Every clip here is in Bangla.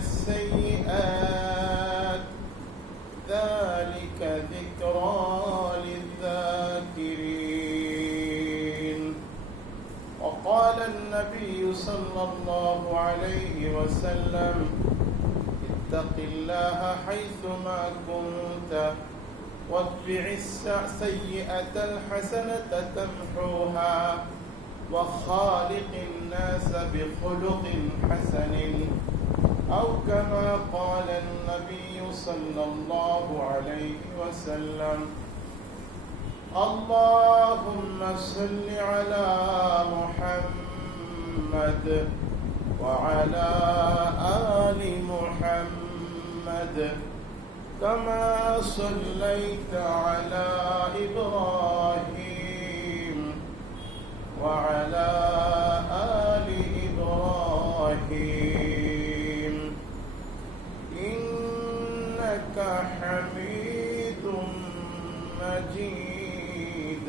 السيئات ذلك ذكرى للذاكرين. وقال النبي صلى الله عليه وسلم اتق الله حيثما كنت واتبع السيئة الحسنة تمحوها وخالق الناس بخلق حسن أو كما قال النبي صلى الله عليه وسلم. اللهم صل على محمد وعلى آل محمد كما صليت على إبراهيم وعلى آل إبراهيم إنك حميد مجيد.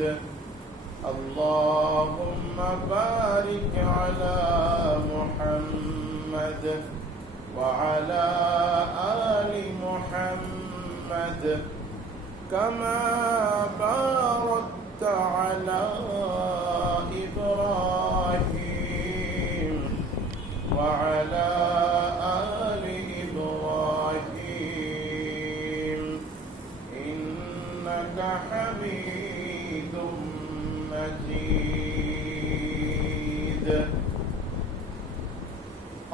اللهم بارك على محمد وعلى آل محمد كما باركت على إبراهيم وعلى آل إبراهيم إنك حميد مجيد.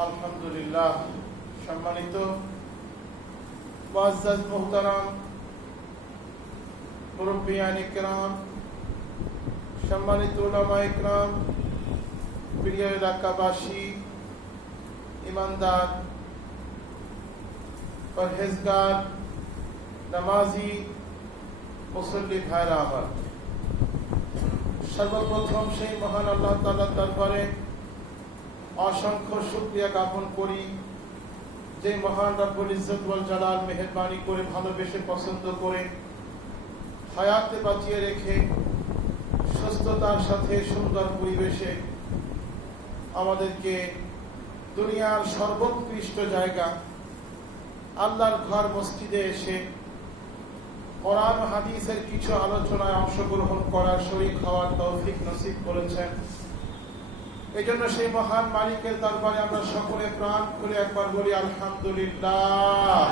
الحمد لله. সম্মানিত মুআজ্জাজ মুহতারাম মুরব্বিয়ান ইকরাম, সম্মানিত উলামা ইকরাম, প্রিয় এলাকাবাসী, ইমানদার, পরহেজগার, নামাজি, মুসল্লি ভাইরা আমার, সর্বপ্রথম সেই মহান আল্লাহ তাআলার দরবারে অসংখ্য শুকরিয়া জ্ঞাপন করি যে মহান রব্বুল ইজ্জত ওয়াল জালাল মেহেরবানি করে ভালোবেসে পছন্দ করে হায়াতে বাঁচিয়ে রেখে সুস্থতার সাথে সুন্দর পরিবেশে আমাদেরকে দুনিয়ার সর্বোৎকৃষ্ট জায়গা আল্লাহর ঘর মসজিদে এসে কোরআন ও হাদিসের কিছু আলোচনায় অংশগ্রহণ করার শরীক হওয়ার তৌফিক নসিব করেছেন। এই জন্য সেই মহান মালিকের দরবারে আমরা সকলে প্রাণ খুলে একবার বলি আলহামদুলিল্লাহ।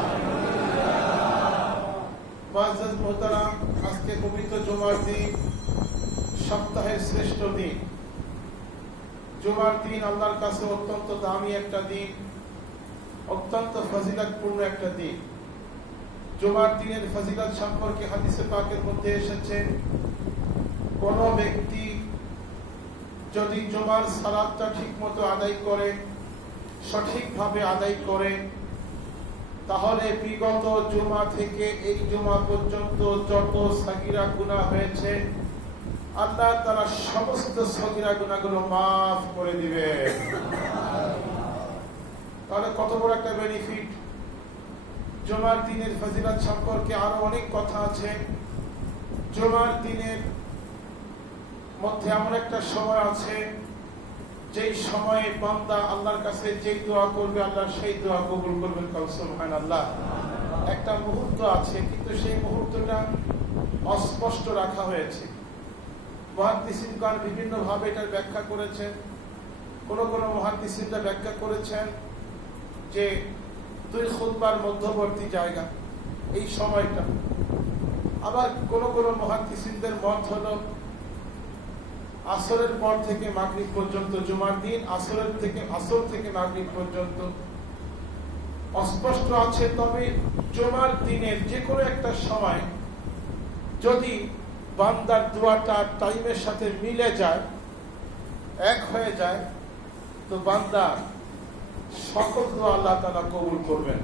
মুআজ্জাজ মুহতারাম, আজকে পবিত্র জুমার দিন, সপ্তাহের শ্রেষ্ঠ দিন। জুমার দিন আল্লাহর কাছে অত্যন্ত দামি একটা দিন, অত্যন্ত ফজিলতপূর্ণ একটা দিন। জুমার দিনের ফজিলত সম্পর্কে হাদিসে পাকের মধ্যে এসেছে, কোন ব্যক্তি যদি জুমার সালাতটা ঠিকমতো আদায় করে, সঠিকভাবে আদায় করে, তাহলে বিগত জুমা থেকে এই জুমা পর্যন্ত যত সাগীরা গুনাহ হয়েছে আল্লাহ তাআলা সমস্ত সাগীরা গুনাহগুলো মাফ করে দিবে। তাহলে কত বড় একটা বেনিফিট। জুমার দিনের ফজিলত সম্পর্কে আরো অনেক কথা আছে। জুমার দিনের মধ্যে এমন একটা সময় আছে যেই সময়ে বান্দা আল্লাহর কাছে যেই দোয়া করবে আল্লাহ সেই দোয়া কবুল করবেন। সুবহানাল্লাহ। একটা মুহূর্ত আছে, কিন্তু সেই মুহূর্তটা অস্পষ্ট রাখা হয়েছে। মুহাদ্দিসিনগণ বিভিন্ন ভাবে এটার ব্যাখ্যা করেছেন। কোন কোন মুহাদ্দিসিনরা ব্যাখ্যা করেছেন যে দুই খুতবার মধ্যবর্তী জায়গা এই সময়টা। আবার কোন কোন মুহাদ্দিসিনদের মত হলো আসরের পর থেকে মাগরিব পর্যন্ত, জুমার দিন আসর থেকে মাগরিব পর্যন্ত অস্পষ্ট আছে। তবে জুমার দিনের যে কোনো একটা সময় যদি বান্দার দোয়াটা টাইমের সাথে মিলে যায়, এক হয়ে যায়, তো বান্দা সকল দোয়া আল্লাহ তাআলা কবুল করবেন।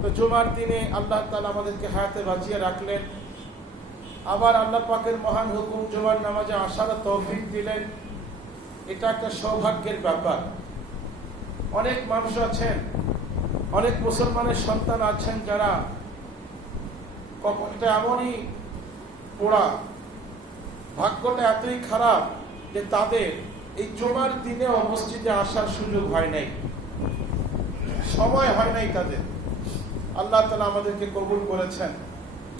তো জুমার দিনে আল্লাহ তাআলা আমাদেরকে হায়াতে বাঁচিয়ে রাখলেন। আবার আল্লাহ পাকের মহান হুকুম জুমার নামাজে আসার তৌফিক দিলেন। এটা একটা সৌভাগ্যের ব্যাপার। অনেক মানুষ আছেন, অনেক মুসলমানের সন্তান আছেন যারা কখনটা এমনই পোড়া, ভাগ্যটা এতই খারাপ যে তাদের এই জুমার দিনেও মসজিদে আসার সুযোগ হয় নাই। সময় হয় নাই তাদের। আল্লাহ তাআলা আমাদেরকে কবুল করেছেন,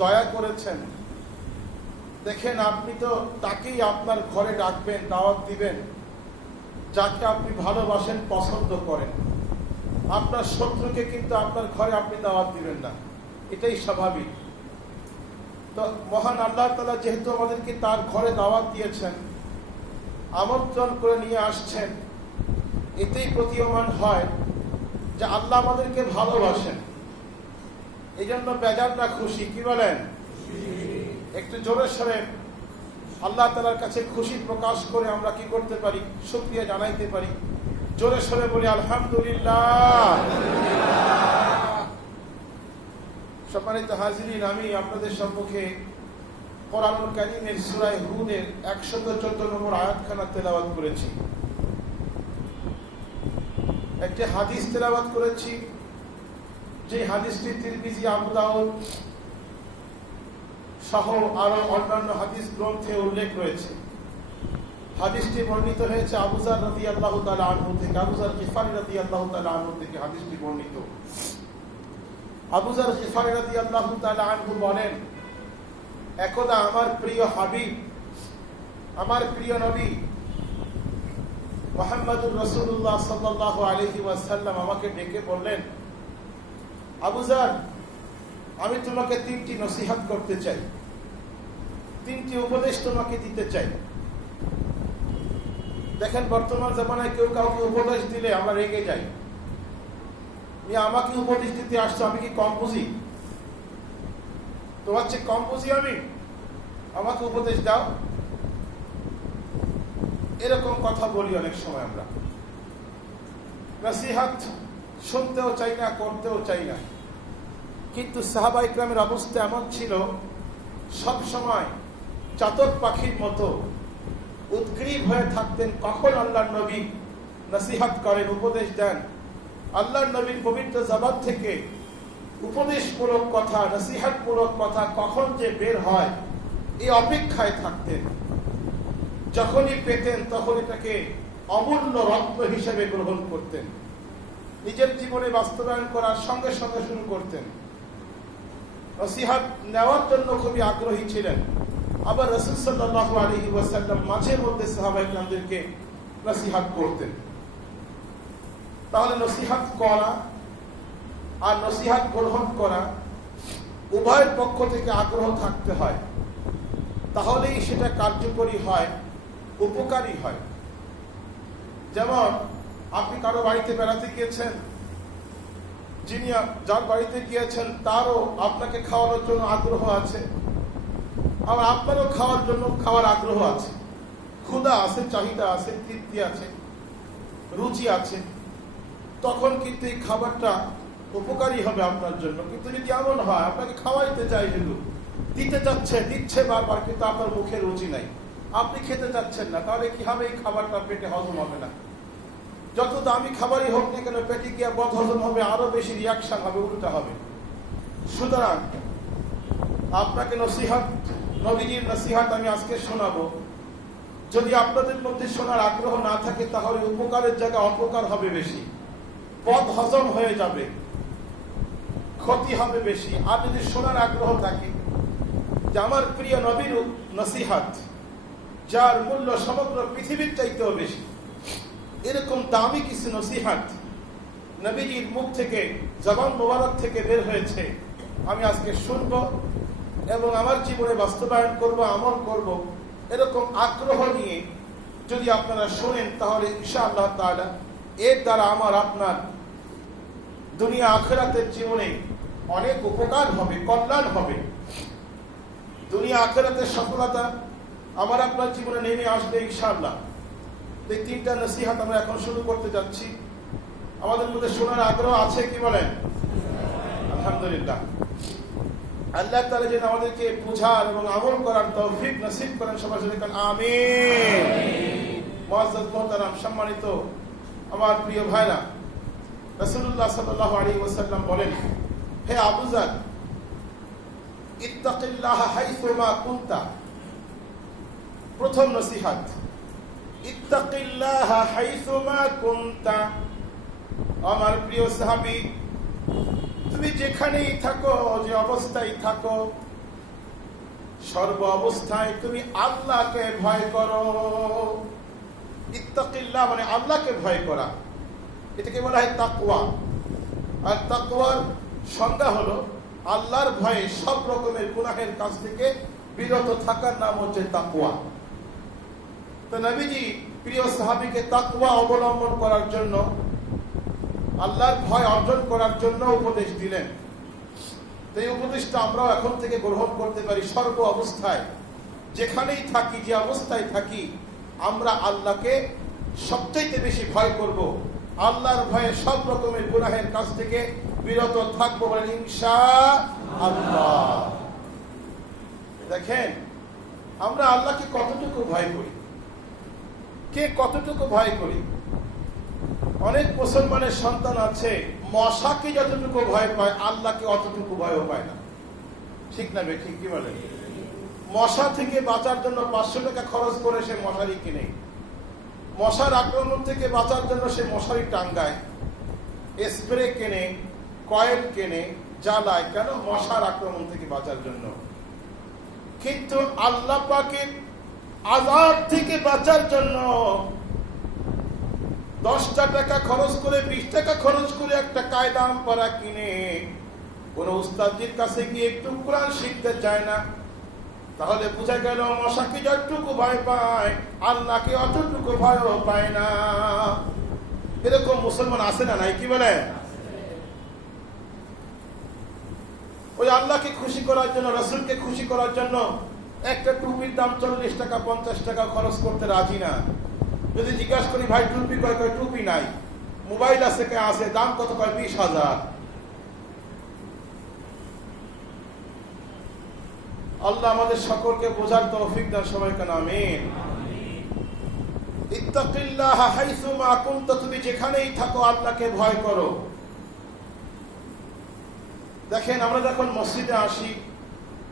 দয়া করেছেন। দেখেন, আপনি তো তাকেই আপনার ঘরে ডাকবেন, দাওয়াত দিবেন যাকে আপনি ভালোবাসেন, পছন্দ করেন। আপনার শত্রুকে কিন্তু আপনার ঘরে আপনি দাওয়াত দিবেন না, এটাই স্বাভাবিক। তো মহান আল্লাহ তাআলা যেহেতু আমাদেরকে তার ঘরে দাওয়াত দিয়েছেন, আমন্ত্রণ করে নিয়ে আসছেন, এতেই প্রতীয়মান হয় যে আল্লাহ আমাদেরকে ভালোবাসেন। এই জন্য বেজার না খুশি, কি বলেন? একটু জোরে সরে আল্লাহ তাআলার কাছে খুশি প্রকাশ করে আমরা কি করতে পারি? শুকরিয়া জানাইতে পারি। জোরে সরে বলি আলহামদুলিল্লাহ। সম্মানিত হাজিরিন, আমি আপনাদের সম্মুখে কোরআনুল কারীমের সূরা হুদের 114 নম্বর আয়াতখানা তেলাওয়াত করেছি। একটি হাদিস তেলাওয়াত করেছি, যে হাদিসটি তিরমিজি, আবু দাউদ সহ আরো অন্যান্য হাদিস গ্রন্থে উল্লেখ রয়েছে। হাদিসটি বর্ণিত হয়েছে আবু যার রাদিয়াল্লাহু তাআলা আনহু থেকে, আবু যার গিফারী রাদিয়াল্লাহু তাআলা আনহু থেকে হাদিসটি বর্ণিত। আবু যার গিফারী রাদিয়াল্লাহু তাআলা আনহু বলেন, একদা আমার প্রিয় হাবিব, আমার প্রিয় নবী মুহাম্মদুর রাসূলুল্লাহ সাল্লাল্লাহু আলাইহি ওয়াসাল্লাম আমাকে ডেকে বললেন, আবু যার, আমি তোমাকে 3টি নসিহত করতে চাই, 3টি উপদেশ তোমাকে দিতে চাই। দেখেন, বর্তমান জামানায় কেউ কাউকে উপদেশ দিলে আমরা রেগে যাই। আমাকে উপদেশ দিতে আসছো, আমি কি কম বুঝি? তোমার চেয়ে কম বুঝি আমি? আমাকে উপদেশ দাও। এরকম কথা বলি অনেক সময় আমরা। নসিহত শুনতেও চাই না, করতেও চাই না। কিন্তু সাহাবা ইকরামের অবস্থা এমন ছিল, সব সময় চাতক পাখির মতো উদ্গ্রীব হয়ে থাকতেন কখন আল্লাহর নবী নসিহত করেন, উপদেশ দেন। আল্লাহর নবীর পবিত্র জবান থেকে উপদেশমূলক কথা, নসিহতমূলক কথা কখন যে বের হয়, এই অপেক্ষায় থাকতেন। যখনই পেতেন তখন এটাকে অমূল্য রত্ন হিসেবে গ্রহণ করতেন, নিজের জীবনে বাস্তবায়ন করার সঙ্গে সঙ্গে শুরু করতেন। নসিহত নেওয়ার জন্য খুবই আগ্রহী ছিলেন। আবার রাসূল সাল্লাল্লাহু আলাইহি ওয়াসাল্লাম মাঝে মধ্যে সাহাবায়ে কেরামদেরকে নসিহত করতেন। তাহলে নসিহত করা আর নসিহত গ্রহণ করা উভয়ের পক্ষ থেকে আগ্রহ থাকতে হয়, তাহলেই সেটা কার্যকরী হয়, উপকারী হয়। যেমন আপনি কারো বাড়িতে বেড়াতে গিয়েছেন, যিনি যার বাড়িতে গিয়েছেন তারও আপনাকে খাওয়ানোর জন্য আগ্রহ আছে, আবার আপনারও খাওয়ার আগ্রহ আছে, ক্ষুধা আছে, চাহিদা আছে, তৃপ্তি আছে, রুচি আছে। তখন কিন্তু এই খাবারটা উপকারী হবে আপনার জন্য। কিন্তু যদি এমন হয় আপনাকে খাওয়াইতে চাই, শুধু দিতে চাচ্ছে, দিচ্ছে বারবার, কিন্তু আপনার মুখে রুচি নাই, আপনি খেতে চাচ্ছেন না, তাহলে কি হবে? এই খাবারটা পেটে হজম হবে না। যত দামি খাবারই হোক না কেন, পেটে গিয়ে বদ হজম হবে, আরো বেশি রিয়াকশন হবে, উল্টা হবে। সুতরাং আপনাকে নসিহত, নবীজির নসিহত আমি আজকে শোনাবো। যদি আপনাদের মধ্যে শোনার আগ্রহ না থাকে, তাহলে উপকারের জায়গায় অপকার হবে বেশি, বদ হজম হয়ে যাবে, ক্ষতি হবে বেশি। আর যদি শোনার আগ্রহ থাকে যে আমার প্রিয় নবীর নসিহত, যার মূল্য সমগ্র পৃথিবীর চাইতেও বেশি, এরকম দামি কিছু নসিহত নবীজির মুখ থেকে, জবান মোবারক থেকে বের হয়েছে, আমি আজকে শুনব এবং আমার জীবনে বাস্তবায়ন করব, আমল করব। এরকম আগ্রহ নিয়ে যদি আপনারা শোনেন, তাহলে ইনশাআল্লাহ তাআলা এর দ্বারা আমার আপনার দুনিয়া আখিরাতের জীবনে অনেক উপকার হবে, কল্যাণ হবে। দুনিয়া আখিরাতের সফলতা আমার আপনার জীবনে নেমে আসবে ইনশাআল্লাহ। এই 3টা নসিহত আমরা এখন শুরু করতে যাচ্ছি। আমাদের মধ্যে শোনার আগ্রহ আছে, কি বলেন? আলহামদুলিল্লাহ। আল্লাহ তাআলা যেন আমাদেরকে বুঝার এবং আমল করার তৌফিক নসিব করেন। সবাই বলেন আমিন। মুআজ্জাজ মুহতারাম, সম্মানিত আমার প্রিয় ভাইরা, রাসূলুল্লাহ সাল্লাল্লাহু আলাইহি ওয়াসাল্লাম বলেন, হে আবু যার, ইত্তাকিল্লাহ হাইসুমা কুনতা। প্রথম নসিহত, ইত্তাকিল্লাহ হাইসুমা কুনতা। আমার প্রিয় সাহাবী, তুমি যেখানেই থাকো, যে অবস্থায় থাকো, সর্ব অবস্থায় তুমি আল্লাহকে ভয় করো। ইত্তাকিল্লাহ মানে আল্লাহকে ভয় করা, এটাকে বলা হয় তাকওয়া। আর তাকওয়ার সংজ্ঞা হলো আল্লাহর ভয়ে সব রকমের গুনাহের কাছ থেকে বিরত থাকার নাম হচ্ছে তাকওয়া। তো নবীজি প্রিয় সাহাবীকে তাকওয়া অবলম্বন করার জন্য, আল্লাহর ভয় অর্জন করার জন্য উপদেশ দিলেন। তো এই উপদেশটা আমরাও এখন থেকে গ্রহণ করতে পারি। সর্ব অবস্থায় যেখানেই থাকি, যে অবস্থায় থাকি, আমরা আল্লাহকে সবচাইতে বেশি ভয় করব। আল্লাহর ভয়ে সব রকমের গুনাহের কাছ থেকে বিরত থাকবো বলেন ইনশাআল্লাহ। দেখেন আমরা আল্লাহকে কতটুকু ভয় করি, কে কতটুকু ভয় করি। অনেক মুসলমানের সন্তান আছে মশাকে যতটুকু ভয় পায় আল্লাহকে অতটুকু ভয়ও পায় না। ঠিক না ঠিক কি বলেন? মশা থেকে বাঁচার জন্য 500 টাকা খরচ করে সে মশারি কিনে, মশার আক্রমণ থেকে বাঁচার জন্য সে মশারি টাঙ্গায়, স্প্রে কেনে, কয়েল কেনে, জ্বালায়। কেন? মশার আক্রমণ থেকে বাঁচার জন্য। কিন্তু আল্লাহ পাকের আযাব থেকে বাঁচার জন্য 10 টাকা খরচ করে, 20 টাকা খরচ করে একটা কায়দা পারা কিনে কোন উস্তাদের কাছে গিয়ে একটু কোরআন শিখতে চায় না। তাহলে বোঝা গেল মশাকে যতটুকু ভয় পায় আল্লাহকে অতটুকু ভয়ও পায় না। এরকম মুসলমান আছে না নাই? কি বলে? ওই আল্লাহকে খুশি করার জন্য, রাসূলকে খুশি করার জন্য একটা টুপির দাম 40 টাকা 50 টাকা খরচ করতে রাজি না। যদি জিজ্ঞাসা করি ভাই টুপি কয়, কয় টুপি নাই। মোবাইল আছে, কে আছে, দাম কত, কয় 20,000। আল্লাহ আমাদের সকলকে বোঝার তৌফিক দান, সবাই কেন আমিন। ইত্তাকিল্লাহ হাইসুমা কুনতা, তুমি যেখানেই থাকো আল্লাহকে ভয় করো। দেখেন আমরা যখন মসজিদে আসি,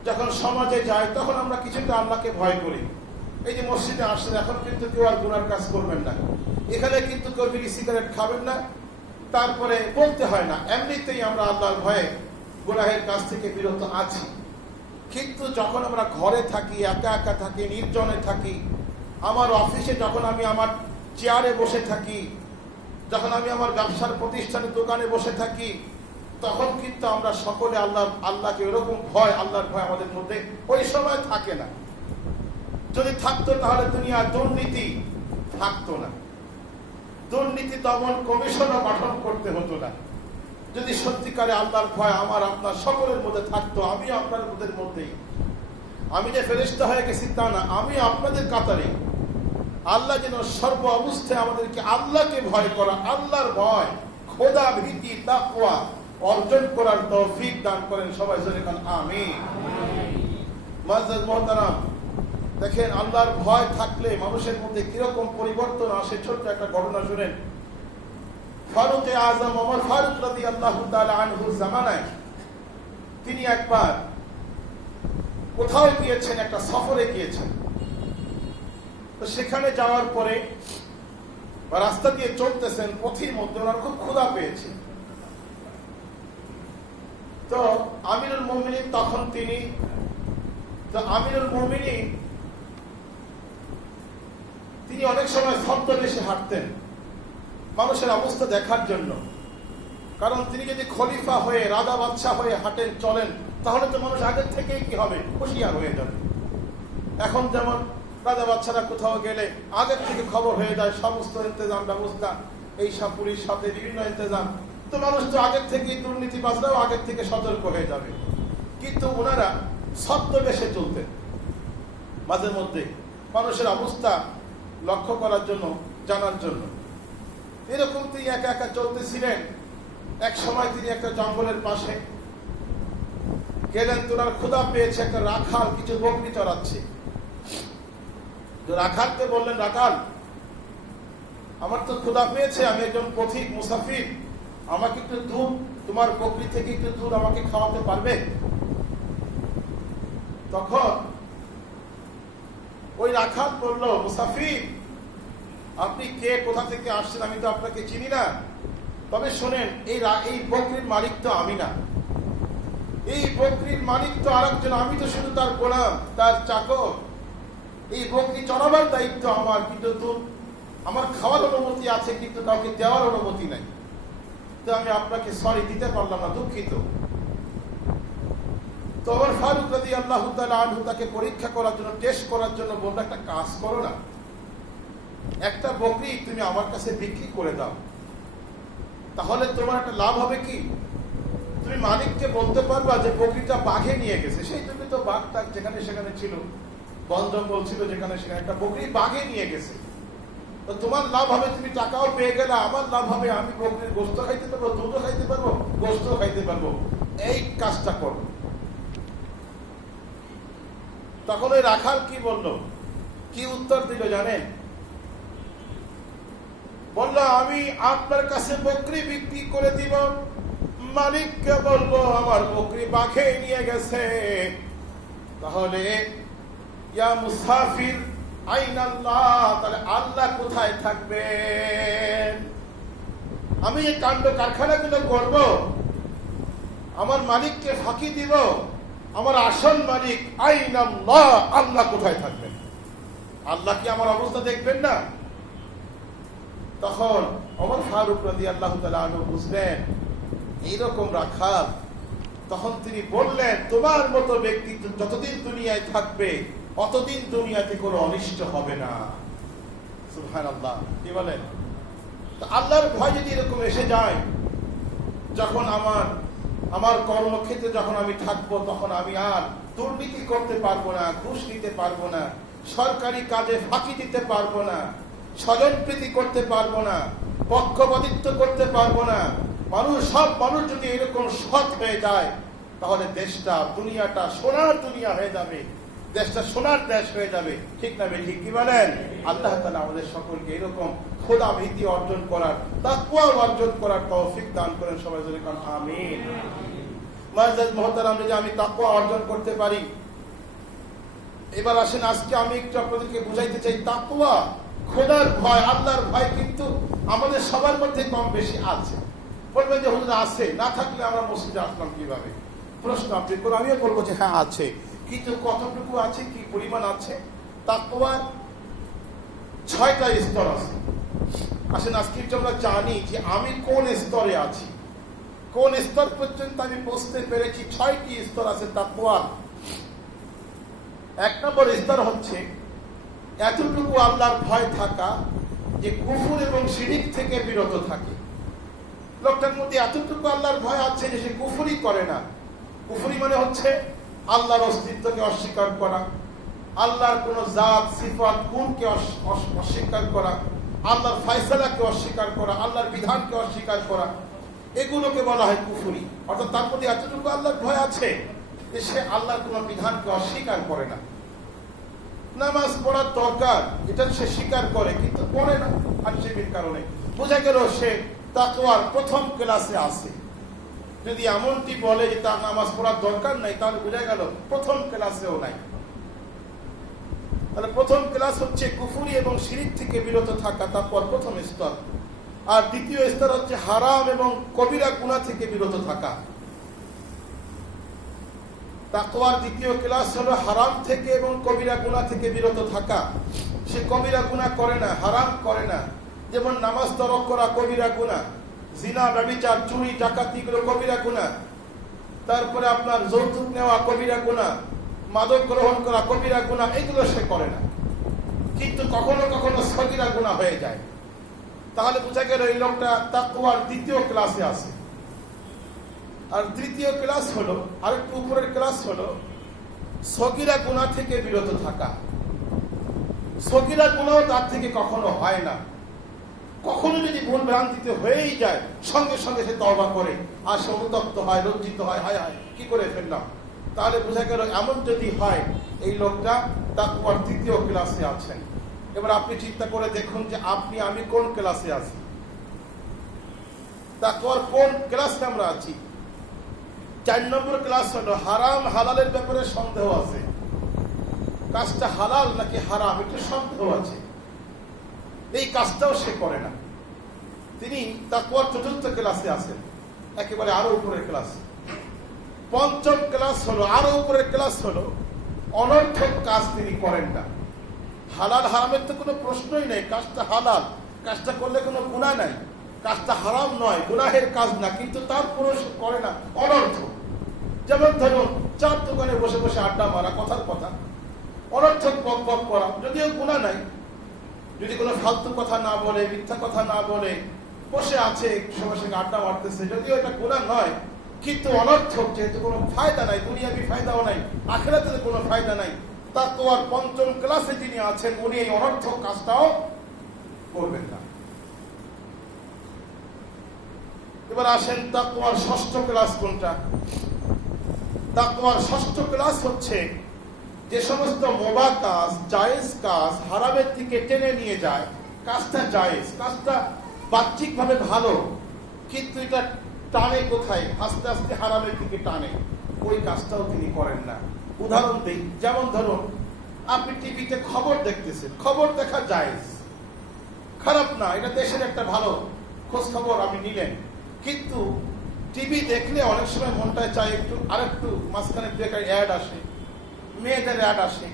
যখন সমাজে যাই, তখন আমরা কিছুটা আল্লাহকে ভয় করি। এই যে মসজিদে আসছেন, এখন কিন্তু কেউ আর গুনার কাজ করবেন না, এখানে কিন্তু কেউ বিড়ি সিগারেট খাবেন না, তারপরে বলতে হয় না, এমনিতেই আমরা আল্লাহর ভয়ে গুনাহের কাছ থেকে বিরত আছি। কিন্তু যখন আমরা ঘরে থাকি, একা একা থাকি, নির্জনে থাকি, আমার অফিসে যখন আমি আমার চেয়ারে বসে থাকি, যখন আমি আমার ব্যবসার প্রতিষ্ঠানে দোকানে বসে থাকি, তখন কিন্তু আমরা সকলে আল্লাহকে এরকম ভয়, আল্লাহর ভয় আমাদের মধ্যে ওই সময় থাকে না। যদি থাকতো তাহলে দুনিয়া দুর্নীতি থাকতো না, দুর্নীতি দমন কমিশনও গঠন করতে হতো না। যদি সত্যিকারে আল্লাহর ভয় আমার আপনার সকলের মধ্যে থাকতো, আমি আপনার মধ্যেই, আমি যে ফেরেশতা হয়ে গেছি তা না, আমি আপনাদের কাতারে। আল্লাহ যেন সর্ব অবস্থায় আমাদেরকে আল্লাহকে ভয় করা, আল্লাহর ভয়, খোদা ভীতি, তাকওয়া অর্জন করার তৌফিক দান করেন। সবাই জোরে বলেন আমিন। মুআজ্জাজ মুহতারাম, দেখেন আল্লাহর ভয় থাকলে মানুষের মধ্যে কিরকম পরিবর্তন আসে। ছোট্ট একটা ঘটনা শুনেন। ফারুক আযম ওমর ফারুক রাদিয়াল্লাহু তাআলা আনহুর জামানায় তিনি একবার কোথাও গিয়েছেন, একটা সফরে গিয়েছেন। তো সেখানে যাওয়ার পরে রাস্তা দিয়ে চলতেছেন, পথের মধ্যে ওনার খুব ক্ষুধা পেয়েছে। তো আমিরুল মুমিনিন তখন তিনি অনেক সময় ছদ্মবেশে হাঁটতেন মানুষের অবস্থা দেখার জন্য। কারণ তিনি যদি খলিফা হয়ে, রাজা বাদশাহ হয়ে হাঁটেন, চলেন, তাহলে তো মানুষ আগের থেকেই কি হবে, হুঁশিয়ার হয়ে যাবে। এখন যেমন রাজা বাদশারা কোথাও গেলে আগের থেকে খবর হয়ে যায়, সমস্ত ইন্তজাম ব্যবস্থা, এই সব পুলিশ সাথে বিভিন্ন ইন্তজাম, তো মানুষ তো আগের থেকেই, দুর্নীতিবাজরাও আগের থেকে সতর্ক হয়ে যাবে। কিন্তু ওনারা ছদ্মবেশে চলতেন, মাঝে মধ্যে মানুষের অবস্থা লক্ষ্য করার জন্য, জানার জন্য। এরকম তিনি একা একা চলতেছিলেন। এক সময় তিনি একটা জঙ্গলের পাশে গেলেন। তোনার ক্ষুধা পেয়েছে, একটা রাখাল কিছু বকরি চড়াচ্ছে। তো রাখালকে বললেন, রাখাল, আমার তো ক্ষুধা পেয়েছে, আমি একজন পথিক মুসাফির, আমাকে একটু দুধ, তোমার বকরি থেকে একটু দুধ আমাকে খাওয়াতে পারবে? তখন ওই রাখাল বলল, মুসাফির, আপনি কে, কোথা থেকে আসছেন, আমি তো আপনাকে চিনি না, তবে শোনেন, এই বকরির মালিক তো আমি না, এই বকরির মালিক তো আরেকজন, আমি তো শুধু তার গোলাম, তার চাকর। এই বকরি চড়াবার দায়িত্ব আমার, কিন্তু আমার খাওয়ার অনুমতি আছে, কিন্তু কাউকে দেওয়ার অনুমতি নাই। তো আমি আপনাকে সরি দিতে পারলাম না, দুঃখিত। তো আমার ফারুক রাদিয়াল্লাহু তাআলা আনহু তাকে পরীক্ষা করার জন্য, টেস্ট করার জন্য বলল, একটা কাজ করো না, একটা বকরি তুমি আমার কাছে বিক্রি করে দাও, তাহলে তোমার একটা লাভ হবে কি, তুমি মালিককে বলতে পারবা যে বকরিটা বাঘে নিয়ে গেছে। সেই জন্য তো বাঘটা যেখানে সেখানে ছিল, বন জঙ্গল ছিল যেখানে সেখানে, একটা বকরি বাঘে নিয়ে গেছে। তো তোমার লাভ হবে, তুমি টাকাও পেয়ে গেলে, আমার লাভ হবে, আমি বকরির গোশত খাইতে পারবো, দুধও খাইতে পারবো, গোশতও খাইতে পারবো। এই কাজটা করো। তখন ওই রাখাল কি বলল, কি উত্তর দিল জানেন? বলল, আমি আপনার কাছে বকরি বিক্রি করে দিব, মালিককে বলবো আমার বকরি বাঘে নিয়ে গেছে। তাহলে ইয়া মুসাফির আইন আল্লাহ, তাহলে আল্লাহ কোথায় থাকবেন? আমি এই কাণ্ড কারখানাগুলো করব, আমার মালিককে ফাঁকি দিব, আমার আসল মালিক আইন আল্লাহ, আল্লাহ কোথায় থাকবেন? আল্লাহ কি আমার অবস্থা দেখবেন না? তখন ওমর ফারুক রাদিয়াল্লাহু তাআলা আনহু বুঝলেন এইরকম রাখাল। তখন তিনি বললেন, তোমার মতো ব্যক্তি যতদিন দুনিয়ায় থাকবে অতদিন দুনিয়াতে কোনো অনিষ্ট হবে না। সুবহানাল্লাহ, কি বলেন? তো আল্লাহর ভয় যদি এরকম এসে যায়, যখন আমার কর্মক্ষেত্রে যখন আমি থাকবো, তখন আমি আর দুর্নীতি করতে পারবো না, ঘুষ নিতে পারবো না, সরকারি কাজে ফাঁকি দিতে পারবো না, স্বজনপ্রীতি করতে পারবো না, পক্ষপাতিত্ব করতে পারবো না। সব মানুষ যদি এরকম সৎ হয়ে যায়, তাহলে দেশটা, দুনিয়াটা সোনার দুনিয়া হয়ে যাবে, দেশটা সোনার দেশ হয়ে যাবে। ঠিক না বে ঠিক? কি বলেন? আল্লাহ তাআলা আমাদের সকলকে এরকম খোদা ভীতি অর্জন করার, তাকওয়া অর্জন করার তৌফিক দান করেন। সবাই বলে আমিন। মুআজ্জাজ মুহতারাম, যদি আমি তাকওয়া অর্জন করতে পারি। এবার আসেন, আজকে আমি একটু আপনাদেরকে বুঝাইতে চাই, তাকওয়া, খোদার ভয়, আল্লাহর ভয় কিন্তু আমাদের সবার মধ্যে কম বেশি আছে। বলবেন যে হুজুর আছে, না থাকলে আমরা মসজিদে আসলাম কিভাবে? প্রশ্ন আপনি করুন, আমিও বলবো যে হ্যাঁ আছে, কিন্তু কতটুকু আছে, কি পরিমাণ আছে? তাকওয়ার 6টা স্তর আছে। আসেন আজকে আমরা জানি যে আমি কোন স্তরে আছি, কোন স্তর পর্যন্ত আমি পৌঁছতে পেরেছি। 6টি স্তর আছে তাকওয়ার। 1 নম্বর স্তর হচ্ছে এতটুকু আল্লাহর ভয় থাকা যে কুফর এবং শিরক থেকে বিরত থাকে। লোকটার মধ্যে এতটুকু আল্লাহর ভয় আছে যে সে কুফরি করে না। কুফরি মানে হচ্ছে আল্লাহর অস্তিত্বকে অস্বীকার করা, আল্লাহর কোন জাত, সিফাত, গুণকে অস্বীকার করা, আল্লাহর ফয়সালাকে অস্বীকার করা, আল্লাহর বিধানকে অস্বীকার করা, এগুলোকে বলা হয় কুফরি। অর্থাৎ তার মধ্যে এতটুকু আল্লাহর ভয় আছে যে সে আল্লাহর কোন বিধানকে অস্বীকার করে না। নামাজ পড়ার দরকার, এটা সে স্বীকার করে, কিন্তু পড়ে না আক্ষেপের কারণে। বোঝা গেল সে তাকওয়ার প্রথম ক্লাসে আছে। যদি এমনটি বলে যে তার নামাজ পড়ার দরকার নাই, তাহলে বোঝা গেল প্রথম ক্লাসেও নাই। তাহলে প্রথম ক্লাস হচ্ছে কুফরি এবং শিরক থেকে বিরত থাকা, তারপর প্রথম স্তর। আর দ্বিতীয় স্তর হচ্ছে হারাম এবং কবিরা গুনাহ থেকে বিরত থাকা। তাকওয়ার দ্বিতীয় ক্লাস হলো হারাম থেকে এবং কবিরা গুনাহ থেকে বিরত থাকা। সে কবিরা গুনাহ করে না, হারাম করে না। যেমন নামাজ তরক করা কবিরা গুনাহ, জিনা, ব্যভিচার, চুরি, ডাকাতি, এগুলো কবিরা গুনাহ। তারপরে আপনার যৌতুক নেওয়া কবিরা গুনাহ, মাদক গ্রহণ করা কবিরা গুনাহ, এগুলো সে করে না। কিন্তু কখনো কখনো সগীরা গুনাহ হয়ে যায়। তাহলে বোঝা গেল এই লোকটা তাকওয়ার দ্বিতীয় ক্লাসে আছে। আর তৃতীয় ক্লাস হলো, আরেকটু উপরের ক্লাস হলো সগীরা গুনাহ থেকে বিরত থাকা। সগীরা গুনাহ তার থেকে কখনো হয় না। কখনো যদি ভুল ভ্রান্তিতে হয়েই যায়, সঙ্গে সঙ্গে সে তওবা করে, আর সে অনুতপ্ত হয়, লজ্জিত হয়, হায় হায় কি করে ফেললাম। তাহলে বোঝা গেল এমন যদি হয়, এই লোকটা তাকওয়ার তৃতীয় ক্লাসে আছেন। এবার আপনি চিন্তা করে দেখুন যে আমি কোন ক্লাসে আছি, তাকওয়ার কোন ক্লাসে আমরা আছি। 4 নম্বর ক্লাস হলো হারাম হালালের ব্যাপারে সন্দেহ আছে। কাজটা হালাল নাকি হারাম, এটা সন্দেহ আছে। এই কাজটাও সে করে না। তিনি তাকওয়ার 4র্থ ক্লাসে আছেন, একেবারে আরো উপরের ক্লাস। 5ম ক্লাস হলো, আরো উপরের ক্লাস হলো অনর্থক কাজ তিনি করেন না। হালাল হারামের তো কোনো প্রশ্নই নেই, কাজটা হালাল, কাজটা করলে কোনো গুনাহ নাই, কাজটা হারাম নয়, গুনাহের কাজ না, কিন্তু তারপরেও সে করে না, অনর্থক। যেমন ধরুন চার দোকানে বসে বসে আড্ডা মারা, কথার কথা, অনর্থক বক বক করা, যদিও গুনাহ নাই, যদি কোনো ফালতু কথা না বলে, মিথ্যা কথা না বলে, বসে আছে সবার সঙ্গে আড্ডা মারতেছে, যদিও এটা গুনাহ নয়, কিন্তু অনর্থক, যেহেতু কোনো ফায়দা নাই, দুনিয়াবি ফায়দাও নাই, আখিরাতে কোনো ফায়দা নাই। তাকওয়ার 5ম ক্লাসে যিনি আছেন উনি এই অনর্থক কাজটাও করবেন না। এবার আসেন তাকওয়ার 6ষ্ঠ ক্লাস কোনটা? তাকওয়ার 6ষ্ঠ ক্লাস হচ্ছে যে সমস্ত মুবাহ কাজ, জায়েজ কাজ হারামের দিকে টেনে নিয়ে যায়, কাজটা জায়েজ, কাজটা বাহ্যিকভাবে ভালো, কিন্তু এটা টানে কোথায়? আস্তে আস্তে হারামের দিকে টানে, ওই কাজটাও তিনি করেন না। উদাহরণ দিই, যেমন ধরুন আপনি টিভিতে খবর দেখতেছেন, খবর দেখা জায়েজ, খারাপ না, এটা দেশের একটা ভালো খোঁজ খবর আপনি নিলেন, কিন্তু টিভি দেখলে অনেক সময় মনটায় চায় একটু আরেকটু, মাঝখানে বেকার অ্যাড আসে, মেয়েদের অ্যাড আসে,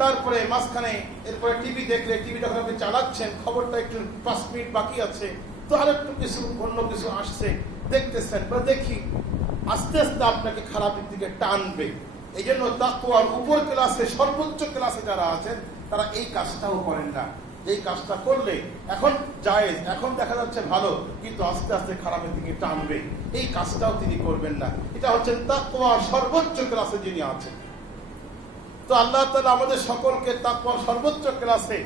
তারপরে মাঝখানে এরপরে টিভি দেখলে, টিভি যখন আপনি চালাচ্ছেন, খবরটা একটু 5 মিনিট বাকি আছে, তো আরেকটু কিছু অন্য কিছু আসছে, দেখতেছেন বা দেখি, আস্তে আস্তে আপনাকে খারাপের দিকে টানবে। এই জন্য তাকওয়ার উপর ক্লাসে, সর্বোচ্চ ক্লাসে যারা আছেন তারা এই কাজটাও করেন না। এই কাজটা করলে এখন জায়েজ, এখন দেখা যাচ্ছে ভালো, কিন্তু আস্তে আস্তে খারাপের দিকে টানবে, এই কাজটাও তিনি করবেন না। এটা হচ্ছে তাকওয়ার সর্বোচ্চ ক্লাসে যিনি আছেন। তো আল্লাহ তাআলা আমাদের সকলকে তাকওয়ার সর্বোচ্চ ক্লাসে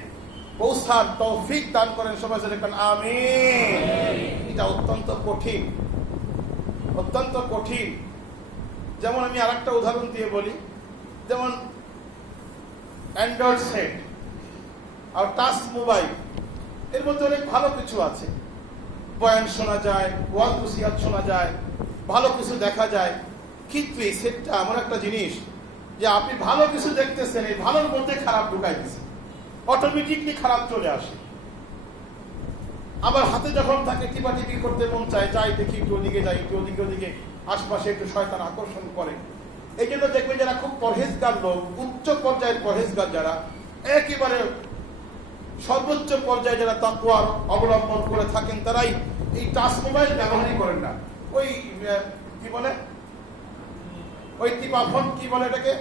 পৌঁছার তৌফিক দান করেন, সবাই বলেন আমিন। এটা অত্যন্ত কঠিন, অত্যন্ত কঠিন। যেমন আমি আরেকটা উদাহরণ দিয়ে বলি, যেমন অ্যান্ড্রয়েড সেট আর টাচ মোবাইল, এর মধ্যে অনেক ভালো কিছু আছে, বয়ান শোনা যায়, ওয়াজ নসিহত শোনা যায়, ভালো কিছু দেখা যায়, কিন্তু এই সেটটা এমন একটা জিনিস যে আপনি ভালো কিছু দেখতেছেন, এই ভালোর মধ্যে খারাপ ঢুকাই দিচ্ছেন, অটোমেটিকলি খারাপ চলে আসে। আবার হাতে যখন থাকে টিপাটিপি করতে মন চায়, যাই দেখি একটু ওদিকে, যাই একটু ওদিকে, ওদিকে আশপাশে একটু শয়তান আকর্ষণ করে। এই জন্য দেখবেন যারা খুব পরহেজগার লোক, উচ্চ পর্যায়ের পরহেজগার যারা, একেবারে সর্বোচ্চ পর্যায়ে যারা তাকওয়া অবলম্বন করে থাকেন, তারাই এই টাচ মোবাইল ব্যবহারই করেন না। ওই কি বলে, ওই টিপা ফোন, কি বলে এটাকে,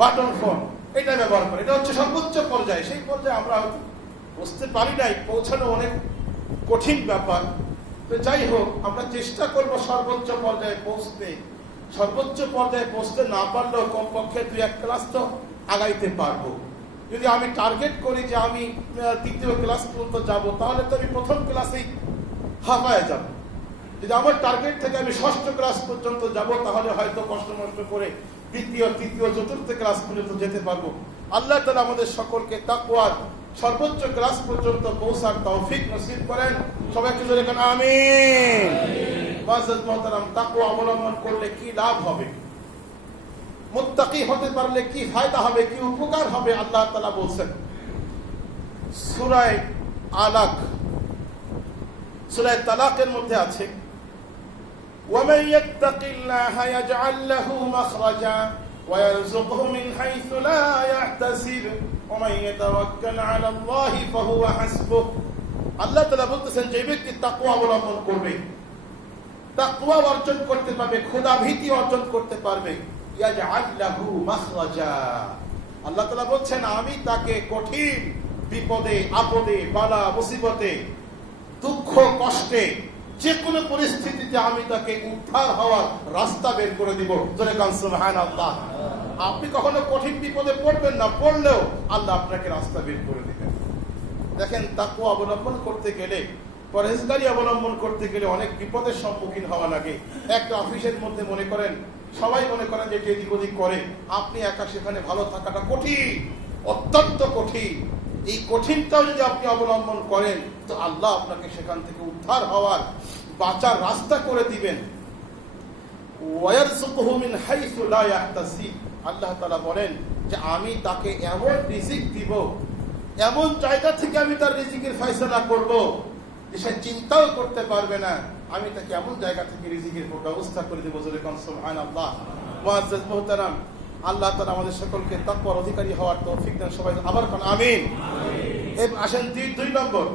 বাটন ফোন, এটা ব্যবহার করে। এটা হচ্ছে সর্বোচ্চ পর্যায়ে। সেই পর্যায়ে আমরা বুঝতে পারি নাই, পৌঁছানো অনেক কঠিন ব্যাপার। তো যাই হোক, আমরা চেষ্টা করব সর্বোচ্চ পর্যায়ে পৌঁছতে। সর্বোচ্চ পর্যায়ে পৌঁছতে না পারলেও কমপক্ষে 2-1 ক্লাস তো আগাইতে পারবো। যদি আমি টার্গেট করি যে আমি 3য় ক্লাস পর্যন্ত যাব, তাহলে তো আমি 1ম ক্লাসেই হাঁপায় যাব। যদি আমার টার্গেট থেকে আমি 6ষ্ঠ ক্লাস পর্যন্ত যাব, তাহলে হয়তো কষ্ট মষ্ট করে 2য়, 3য়, 4র্থ ক্লাস পর্যন্ত যেতে পারবো। আল্লাহ তাআলা আমাদের সকলকে তাকওয়ার সর্বোচ্চ ক্লাস পর্যন্ত পৌঁছার তৌফিক নসিব করেন। সবাইকে জোরে বলেন আমিন। মুআজ্জাজ মুহতারাম, তাকওয়া অবলম্বন করলে কি লাভ হবে, মুত্তাকি হতে পারলে কি ফায়দা হবে, কি উপকার হবে, আল্লাহ তাআলা বলছেন সূরা আলাক, সূরা তালাকের মধ্যে আছে, ওয়ামান ইয়াত্তাকিল্লাহা ইয়াজআল লাহু মাখরাজা ওয়া ইয়ারযুকহু মিন হাইসু লা ইয়াহতাসিব ওয়া মান ইয়াতাওয়াক্কাল আলাল্লাহি ফাহুয়া হাসবুহ। আল্লাহ তাআলা বলতেছেন, যে ব্যক্তি তাকওয়া অবলম্বন করবে, তাকওয়া অর্জন করতে পারবে, খোদা ভীতি অর্জন করতে পারবে, ইয়াজআল লাহু মাখরাজা, আল্লাহ তাআলা বলছেন আমি তাকে কঠিন বিপদে, আপদে, বালা মুসিবতে, দুঃখ কষ্টে, যে কোনো পরিস্থিতিতে আমি তাকে উদ্ধার হওয়ার রাস্তা বের করে দিব। জোরে কান সুবহানাল্লাহ। আপনি কখনো কঠিন বিপদে পড়বেন না, পড়লেও আল্লাহ আপনাকে রাস্তা বের করে দিবেন। দেখেন, তাকওয়া অবলম্বন করতে গেলে, পরহেজগারি অবলম্বন করতে গেলে অনেক বিপদের সম্মুখীন হওয়া লাগে। একটা অফিসের মধ্যে মনে করেন, সবাই মনে করেন যে এদিক ওদিক করে, আপনি একা সেখানে ভালো থাকাটা কঠিন, অত্যন্ত কঠিন। এই কঠিনটাও যদি আপনি অবলম্বন করেন, তো আল্লাহ আপনাকে সেখান থেকে উদ্ধার হওয়ার, বাঁচার রাস্তা করে দিবেন। ওয়ারযুকহু মিন হাইসু লা ইয়াহতাসিব, আল্লাহ তাআলা বলেন যে আমি তাকে এমন রিজিক দিব, এমন জায়গা থেকে আমি তার রিজিকের ফয়সালা করব যে সে চিন্তাও করতে পারবে না আমি তাকে এমন জায়গা থেকে রিজিকের ব্যবস্থা করে দেবো। সুবহানাল্লাহ। মুআজ্জাজ মুহতারাম, আল্লাহ তাআলা আমাদের সকলকে তাকওয়ার অধিকারী হওয়ার তৌফিক দেন। সবাই আবার কোন আমিন। এবার আসেন 2 নম্বর,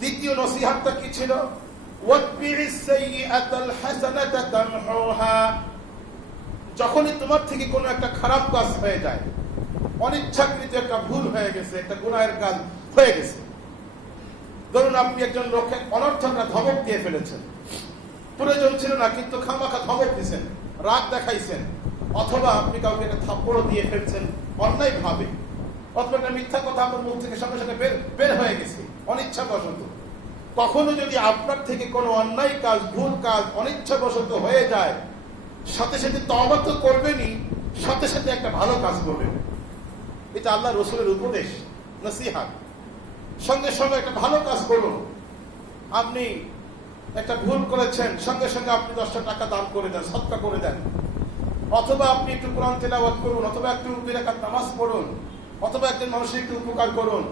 দ্বিতীয় নসিহতটা কি ছিল? ওয়াতবি'is সাইয়্যাতাল হাসানাতা তামহুহা। যখনই তোমার থেকে কোনো একটা খারাপ কাজ হয়ে যায়, অনিচ্ছাকৃত একটা ভুল হয়ে গেছে, একটা গুনাহের কাজ হয়ে গেছে, ধরুন আপনি একজন লোককে অনর্থক ধমক দিয়ে ফেলেছেন, প্রয়োজন ছিল না কিন্তু খামাখা ধমক দিয়েছেন, রাগ দেখাইছেন, অথবা আপনি কাউকে একটা থাপ্পড় দিয়ে ফেলছেন অন্যায় ভাবে, অথবা একটা মিথ্যা কথা আপনার মুখ থেকে সঙ্গে সঙ্গে বের হয়ে গেছে অনিচ্ছাবশত। কখনো যদি আপনার থেকে কোনো অন্যায় কাজ, ভুল কাজ অনিচ্ছাবশত হয়ে যায়, সাথে সাথে তওবা তো করবেনই, সাথে সাথে একটা ভালো কাজ করবেন। এটা আল্লাহ রসুলের উপদেশ, নসিহত। সঙ্গে সঙ্গে একটা ভালো কাজ করুন। আপনি একটা ভুল করেছেন, সঙ্গে সঙ্গে আপনি 10টা টাকা দান করে দেন, সদকা করে দেন, অথবা আপনি একটু কোরআন তেলাওয়াত করুন, অথবা একটু 2 রাকাত নামাজ পড়ুন, অথবা একজন মানুষের একটু উপকার করুন।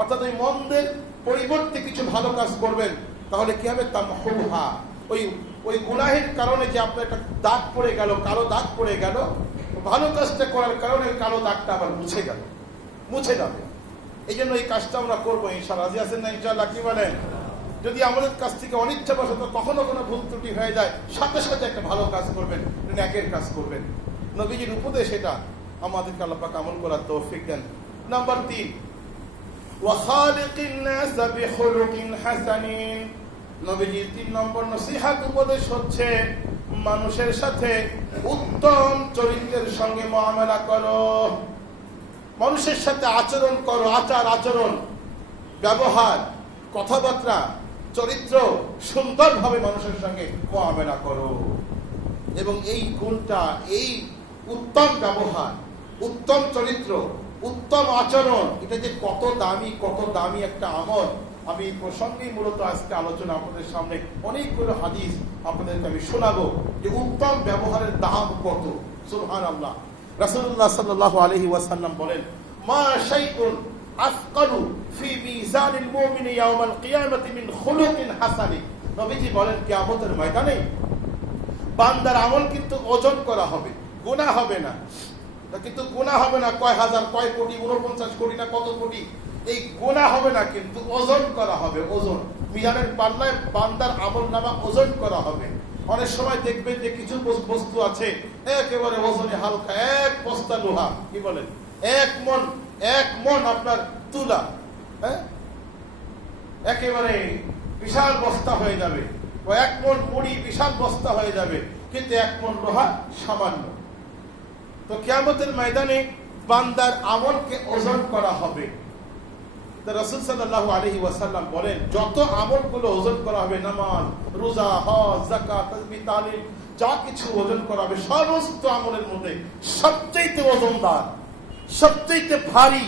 অর্থাৎ ওই মন্দের পরিবর্তে কিছু ভালো কাজ করবেন। তাহলে কি হবে? তামহুহা। ওই গুনাহের কারণে যে আপনার একটা দাগ পড়ে গেল, কালো দাগ পড়ে গেল, ভালো কাজটা করার কারণে কালো দাগটা আবার মুছে যাবে। এই জন্য এই কাজটা আমরা করবো ইনশাআল্লাহ। রাজি আছেন না ইনশাআল্লাহ? কি বলেন? যদি আমাদের কাছ থেকে অনিচ্ছাবশত কখনো কোনো ভুল ত্রুটি হয়ে যায়, সাথে সাথে একটা ভালো কাজ করবেন, নেকের কাজ করবেন। নবীজির উপদেশ এটা, আমাদেরকে আল্লাহ পাক আমল করার তৌফিক দেন। নাম্বার 3, ওয়া খালিকিন নাস বিখুলুকিন হাসানিন। নবীজির 3 নম্বর নসিহত উপদেশ হচ্ছে মানুষের সাথে উত্তম চরিত্রের সঙ্গে মুআমালা করো। মানুষের সাথে আচরণ করো, আচরণ, ব্যবহার, কথাবার্তা, চরিত্র সুন্দরভাবে মানুষের সঙ্গে মুআমালা করো। এবং এই গুণটা, এই উত্তম ব্যবহার, উত্তম চরিত্র, উত্তম আচরণ, এটা যে কত দামি একটা আমল। আমি এই প্রসঙ্গেই মূলত আজকে আলোচনা আপনাদের সামনে অনেকগুলো হাদিস আপনাদেরকে আমি শোনাবো যে উত্তম ব্যবহারের দাম কত। সুবহানাল্লাহ। রাসূলুল্লাহ সাল্লাল্লাহু আলাইহি ওয়াসাল্লাম বলেন, মা শাইউন আফকালু ফি মিজানিল মুমিনি ইয়াউমাল কিয়ামাতি মিন খুলুকিন হাসানি। নবীজি বলেন কিয়ামতের ময়দানে বান্দার আমল কিন্তু ওজন করা হবে, গুনাহ হবে না। কিন্তু গুনাহ হবে না কয় হাজার, কয় কোটি, 49 কোটি না কত কোটি, এই গুনাহ হবে না, কিন্তু ওজন করা হবে। ওজন, মিজানের পাল্লায় বান্দার আমলনামা ওজন করা হবে। অনেক সময় দেখবেন যে কিছু বস্তু আছে একেবারে ওজনে হালকা, 1 বস্তা লোহা, কি বলেন, 1 মণ আপনার তুলা, একেবারে বিশাল বস্তা হয়ে যাবে। ও 1 মণ মুড়ি বিশাল বস্তা হয়ে যাবে, কিন্তু 1 মণ লোহা সামান্য। তো কিয়ামতের ময়দানে বান্দার আমলকে ওজন করা হবে। রাসূল সাল্লাল্লাহু আলাইহি ওয়াসাল্লাম বলেন, যত আমলগুলো ওজন করা হবে, নামাজ, রোজা, হজ, যাকাত, তাসবিহ, তাহলিল, যা কিছু ওজন করা হবে, সমস্ত আমলের মধ্যে সবচেয়ে ওজনদার, সবচেয়ে ভারী,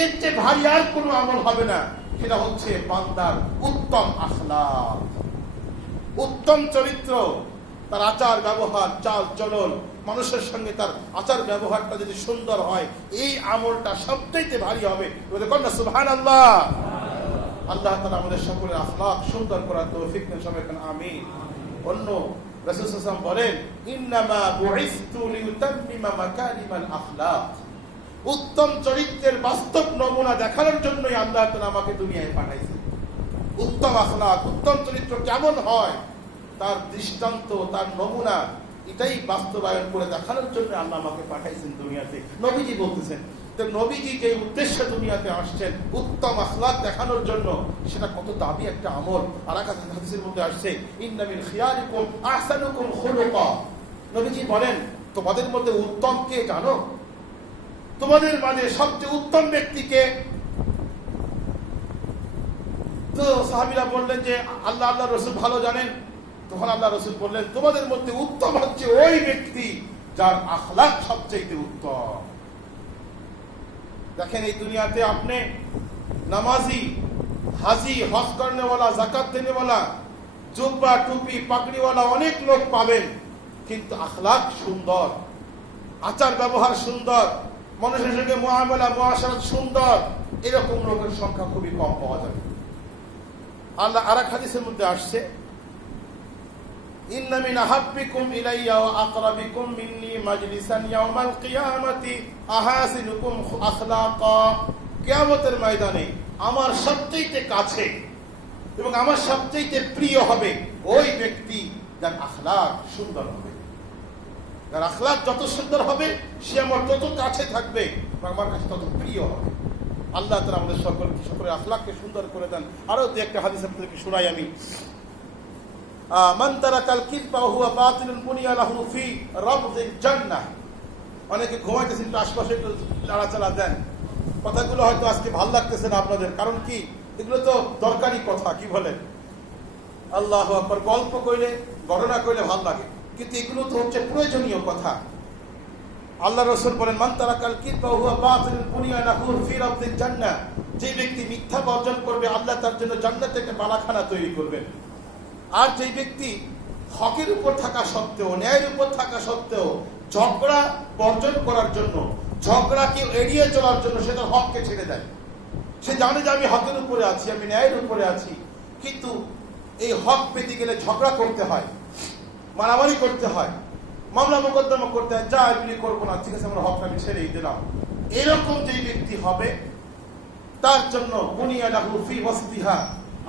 এর চেয়ে ভারী আর কোনো আমল হবে না। সেটা হচ্ছে বান্দার উত্তম আখলাক, উত্তম চরিত্র, তার আচার ব্যবহার, চাল চলন, মানুষের সঙ্গে তার আচার ব্যবহারটা যদি সুন্দর হয়, এই আমলটা সবচেয়ে ভারী হবে। সুবহানাল্লাহ। আল্লাহ তাআলা আমাদের সকলের আখলাক সুন্দর করার তৌফিক দেন। সবাই বলেন আমিন। অন্য রাসূল সাল্লাল্লাহু আলাইহি ওয়াসাল্লাম বলেন, ইন্নামা বুইসতু লিউতাম্মিমা মাকারিমাল আখলাক। উত্তম চরিত্রের বাস্তব নমুনা দেখানোর জন্যই আল্লাহ তাআলা আমাকে দুনিয়ায় পাঠাইছেন। উত্তম আখলাক, উত্তম চরিত্র কেমন হয় তার দৃষ্টান্ত, তার নমুনা, এটাই বাস্তবায়ন করে দেখানোর জন্য আল্লাহ আমাকে পাঠাইছেন দুনিয়াতে। নবীজি বলতেছেন, তো নবীজি যে উদ্দেশ্যে দুনিয়াতে আসছেন উত্তম আখলাক দেখানোর জন্য, সেটা কত দামি একটা আমল। আর এক হাদিসের মধ্যে আসছে, ইন্না মিন খিয়ারিকুম আহসানুকুম খুলুকা। নবীজি বলেন, তোমাদের মধ্যে উত্তম কে জানো? তোমাদের মাঝে সবচেয়ে উত্তম ব্যক্তি কে? তো সাহাবীরা বললেন যে আল্লাহ রাসূল ভালো জানেন। তখন আল্লাহ রাসূল বললেন, তোমাদের মধ্যে উত্তম হচ্ছে ওই ব্যক্তি যার আখলাক সবচেয়ে উত্তম। দেখেন, এই দুনিয়াতে আপনি নামাজি, হাজি, হজ করনেওয়ালা, যাকাত দেনেওয়ালা, জুব্বা, টুপি, পাগড়িওয়ালা অনেক লোক পাবেন, কিন্তু আখলাক সুন্দর, আচার ব্যবহার সুন্দর, মানুষের সঙ্গে মুআমালা মুআশারাত সুন্দর, এরকম লোকের সংখ্যা খুবই কম পাওয়া যাবে। আল্লাহ আরেক হাদিসের মধ্যে আসছে, ইন্না মিন আহাব্বিকুম ইলাইয়া ওয়া আকরাবিকুম মিন্নি মাজলিসান ইয়াউমাল কিয়ামাতি আহাসিনুকুম আখলাকা। কিয়ামতের ময়দানে আমার সবচেয়ে কাছে এবং আমার সবচেয়ে প্রিয় হবে ওই ব্যক্তি যার আখলাক সুন্দর হবে। যার আখলাক যত সুন্দর হবে সে আমার তত কাছে থাকবে এবং আমার কাছে তত প্রিয় হবে। আল্লাহ তাআলা আমাদের সকলের আখলাককে সুন্দর করে দেন। আরো দু একটা হাদিস আপনাদেরকে শোনাই আমি। মান তারাকাল কিযবা হুয়া বাতিলুন বুনিয়া লাহু ফি রাবযিল জান্নাহ। অনেকে ঘুমাইতেছেন, একটু আশপাশে একটু নাড়াচাড়া দেন। কথাগুলো হয়তো আজকে ভালো লাগতেছে না আপনাদের, কারণ কি এগুলো তো দরকারি কথা, কি বলেন? আল্লাহু আকবার। গল্প কইলে ঘটনা কইলে ভালো লাগে, কিন্তু এগুলো তো হচ্ছে প্রয়োজনীয় কথা। আল্লাহ রাসূল বলেন, মান তারাকাল কিযবা হুয়া বাতিলুন বুনিয়া লাহু ফি রাবযিল জান্নাহ। যে ব্যক্তি মিথ্যা বর্জন করবে আল্লাহ তার জন্য জান্নাতে একটা বালাখানা তৈরি করবেন। আর যে ব্যক্তি হকের উপর থাকা সত্ত্বেও, ন্যায়ের উপর থাকা সত্ত্বেও ঝগড়া বর্জন করার জন্য, ঝগড়াকে এড়িয়ে চলার জন্য সে তার হককে ছেড়ে দেয়। সে জানে যে আমি হকের উপরে আছি, আমি ন্যায়ের উপরে আছি, কিন্তু এই হক পেতে গেলে ঝগড়া করতে হয়, মারামারি করতে হয়, মামলা মোকদ্দমা করতে হয়। যা এগুলি করবো না, ঠিক আছে, আমরা হকটা আমি ছেড়েই দিলাম। এরকম যে ব্যক্তি হবে তার জন্য বুনিয়া লাহু ফি ওয়াসতিহা,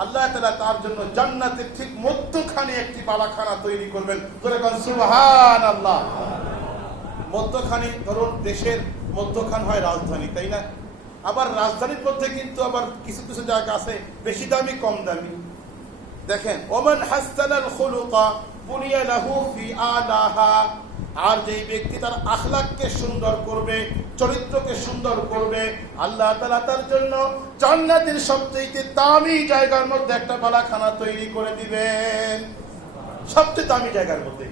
আল্লাহ তাআলা তার জন্য জান্নাতের ঠিক মধ্যখানে একটি বালাখানা তৈরি করবেন। সুবহানাল্লাহ। মধ্যখানে, ধরুন দেশের মধ্যখান হয় রাজধানী, তাই না? আবার রাজধানীর মধ্যে কিন্তু আবার কিছু কিছু জায়গা আছে বেশি দামি কম দামি। দেখেন, ওমান হাসানাল খুলুকা বুনিয়া লাহু ফি আলাহা। আর যেই ব্যক্তি তার আখলাককে সুন্দর করবে, চরিত্রকে সুন্দর করবে, আল্লাহ তাআলা তার জন্য জান্নাতের সবচেয়ে দামি জায়গার মধ্যে একটা বালাখানা তৈরি করে দিবেন। সবচেয়ে দামি জায়গার মধ্যে।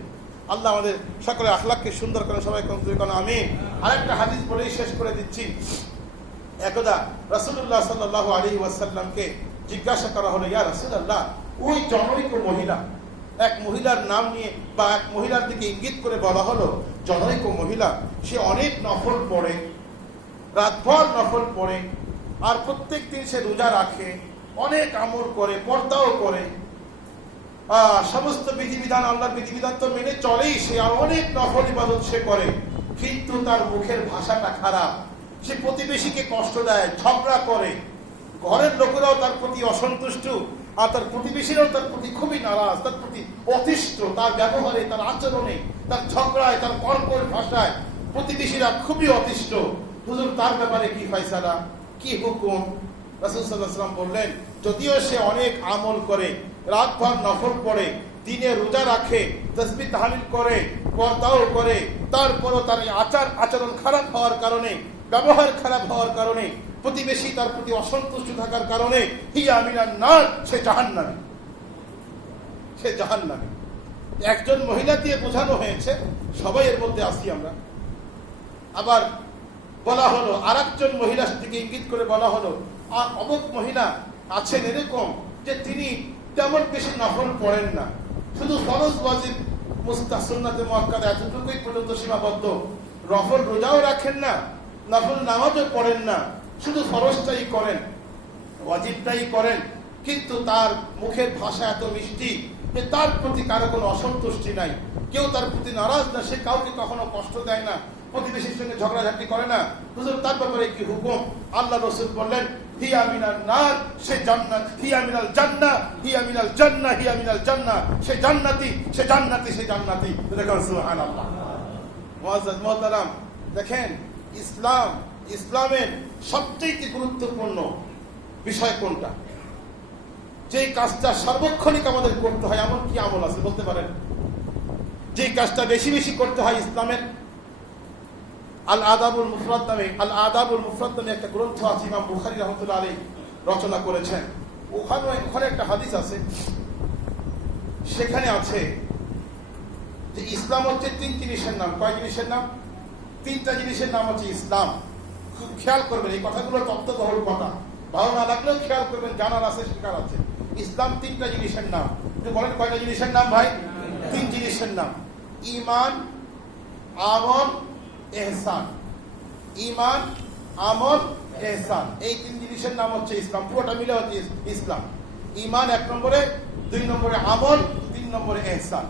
আল্লাহ আমাদের সকলের আখলাককে সুন্দর করে, সবাই কবুল করুন, আমিন। আরেকটা হাদিস বলেই শেষ করে দিচ্ছি। একদা রাসূলুল্লাহ সাল্লাল্লাহু আলাইহি ওয়াসাল্লামকে জিজ্ঞাসা করা হলো, ইয়া রাসূলুল্লাহ, ওই জনৈক মহিলা, এক মহিলার নাম নিয়ে বা এক মহিলার দিকে ইঙ্গিত করে বলা হলো, জনৈক মহিলা, সে অনেক নফল পড়ে, রাতভর নফল পড়ে, আর প্রত্যেক দিন সে রোজা রাখে, অনেক আমল করে, পর্দাও করে, সমস্ত বিধিবিধান, আল্লাহর বিধিবিধান তো মেনে চলেই সে, আর অনেক নফল ইবাদত সে করে, কিন্তু তার মুখের ভাষাটা খারাপ। সে প্রতিবেশীকে কষ্ট দেয়, ঝগড়া করে, ঘরের লোকেরাও তার প্রতি অসন্তুষ্ট, আর তার প্রতিবেশীরাও তার প্রতি খুবই নারাজ, তার প্রতি অতিষ্ঠ। তার ব্যবহারে, তার আচরণে, তার ঝগড়ায়, তার কর্কশ ভাষায় প্রতিবেশীরা খুবই অতিষ্ঠ। হুজুর, তার ব্যাপারে কি ফয়সালা, কি হুকুম? রাসূল সাল্লাল্লাহু আলাইহি ওয়াসাল্লাম বললেন, যদিও সে অনেক আমল করে, রাতভর নফল পড়ে, দিনে রোজা রাখে, তাসবিহ তাহলিল করে, পর্দাও করে, তারপরও তার আচরণ খারাপ হওয়ার কারণে, ব্যবহার খারাপ হওয়ার কারণে, প্রতিবেশী তার প্রতি অসন্তুষ্ট থাকার কারণে, হিয়া মিনান নার, সে জাহান্নামী, সে জাহান্নামী। একজন মহিলা দিয়ে বোঝানো হয়েছে, সবাই এর মধ্যে আসি আমরা। আবার বলা হলো আরেকজন মহিলার দিকে ইঙ্গিত করে বলা হলো, আর অমুক মহিলা আছেন এরকম যে তিনি তেমন বেশি নফল পড়েন না, শুধু ফরজ ওয়াজিব মুস্তাহ সুন্নাতে মুআক্কাদা এতটুকুই পর্যন্ত সীমাবদ্ধ, নফল রোজাও রাখেন না, নফল নামাজও পড়েন না, শুধু ফরজটাই করেন, ওয়াজিবটাই করেন, কিন্তু তার মুখের ভাষা এত মিষ্টি যে তার প্রতি কারো কোনো অসন্তুষ্টি নাই, কেউ তার প্রতি নারাজ না, সে কাউকে কখনো কষ্ট দেয় না, প্রতিবেশীর সঙ্গে ঝগড়াঝাটি করে না। হুজুর, তার ব্যাপারে কি হুকুম? আল্লাহ রাসূল বললেন, হিয়া মিনান নার, সে জান্নাত, হিয়া মিনাল জান্নাহ, হিয়া মিনাল জান্নাহ, হিয়া মিনাল জান্নাহ, সে জান্নাতি, সে জান্নাতি, সে জান্নাতি। দেখুন, সুবহানাল্লাহ। মুআজ্জাজ মুহতারাম, দেখেন, ইসলামের সবচেয়ে গুরুত্বপূর্ণ বিষয় কোনটা? যে কাজটা সার্বক্ষণিক আমাদের করতে হয়, এমন কি আমল আছে বলতে পারেন? যে কাজটা বেশি বেশি করতে হয় ইসলামের? আল আদাবুল মুফরাদ নামে একটা গ্রন্থ আছে, ইমাম বুখারী রাহমাতুল্লাহ আলাইহি রচনা করেছেন। ওখানে একটা হাদিস আছে, সেখানে আছে যে ইসলাম হচ্ছে 3 জিনিসের নাম। কয় জিনিসের নাম? 3টা জিনিসের নাম হচ্ছে ইসলাম। খুব খেয়াল করবেন, এই কথাগুলো তত্ত্ববহুল কথা, ভালো না লাগলেও খেয়াল করবেন, জানার আছে, শেখার আছে। ইসলাম 3টা জিনিসের নাম। বলেন কয়টা জিনিসের নাম ভাই? 3 জিনিসের নাম। ঈমান, আমল, ইহসান। ঈমান, আমল, ইহসান, এই 3 জিনিসের নাম হচ্ছে ইসলাম। পুরোটা মিলে হচ্ছে ইসলাম। ঈমান 1 নম্বরে, 2 নম্বরে আমল, 3 নম্বরে ইহসান।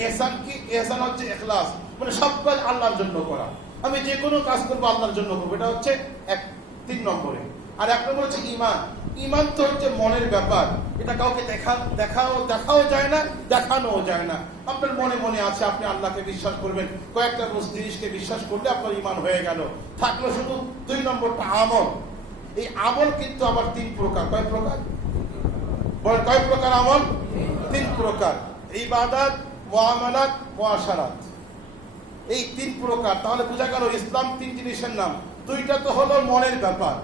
ইহসান কি? ইহসান হচ্ছে ইখলাস, মানে সব কাজ আল্লাহর জন্য করা। আমি যে কোনো কাজ করবো আল্লাহর জন্য করবো, এটা হচ্ছে 3 নম্বরে। আর 1 নম্বর হচ্ছে ঈমান। ঈমান তো হচ্ছে মনের ব্যাপার, এটা কাউকে দেখাও যায় না, দেখানোও যায় না। আপনার মনে মনে আছে, আপনি আল্লাহকে বিশ্বাস করবেন, কয়েকটা জিনিসকে বিশ্বাস করলে আপনার ঈমান হয়ে গেল। থাকলো শুধু 2 নম্বরটা আমল। এই আমল কিন্তু আবার 3 প্রকার। কয় প্রকার? বলেন, কয় প্রকার আমল? 3 প্রকার। ইবাদত, মুআমালাত, মুআশারাত, এই 3 প্রকার। তাহলে বোঝা গেল ইসলাম 3 জিনিসের নাম। 2টা তো হলো মনের ব্যাপার,